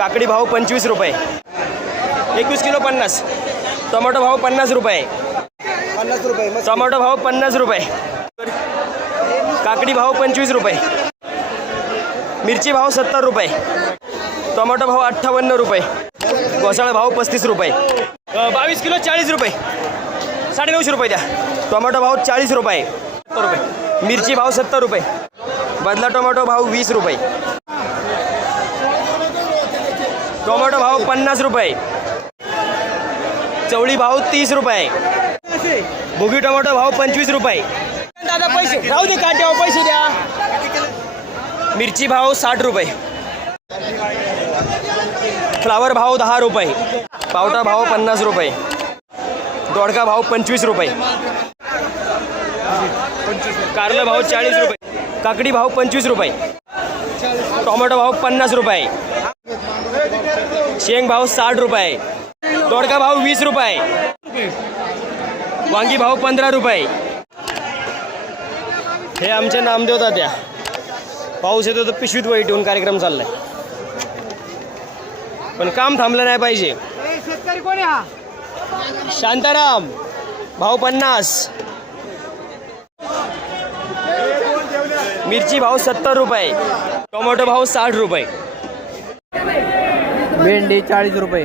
काकडी भाव 25 रुपये, 21 किलो 50. टोमॅटो भाव 50 रुपये, 50 रुपये. टोमॅटो भाव 50 रुपये, काकडी भाव 25 रुपये, मिरची भाव 70 रुपये, टोमॅटो भाव 58 रुपये, घोसाळा भाव 35 रुपये, 22 किलो 40 रुपये, 950 रुपये द्या. टोमॅटो भाव 40 रुपये, 70 रुपये, मिरची भाव 70 रुपये, बदला टोमॅटो भाव 20 रुपये, टोमॅटो भाव 50 रुपये, चवळी भाव 30 रुपये, भुगी टोमॅटो भाव 25 रुपये. दादा पैसे राहू दे, काट्यावर पैसे द्या. मिरची भाव 60 रुपये, फ्लावर भाव 10 रुपये, पावटा भाव 50 रुपये, दोडका भाव 25 रुपये, कारलं भाव 40 रुपये, काकडी भाव 25 रुपये, टोमॅटो भाव 50 रुपये, शेंग भाव 60 रुपये, दोडका भाव 20 रुपये, वांगी भाव 15 रुपये. हे आमचे नामदेव तात्या. पाऊस येतो तर पिशवीत वही ठेवून कार्यक्रम चाललाय, पण काम थांबलं नाही पाहिजे. शेतकरी कोण हा? शांताराम भाव 50, मिरची भाव 70 रुपये, टोमॅटो भाव 60 रुपये, भेंडी 40 रुपये,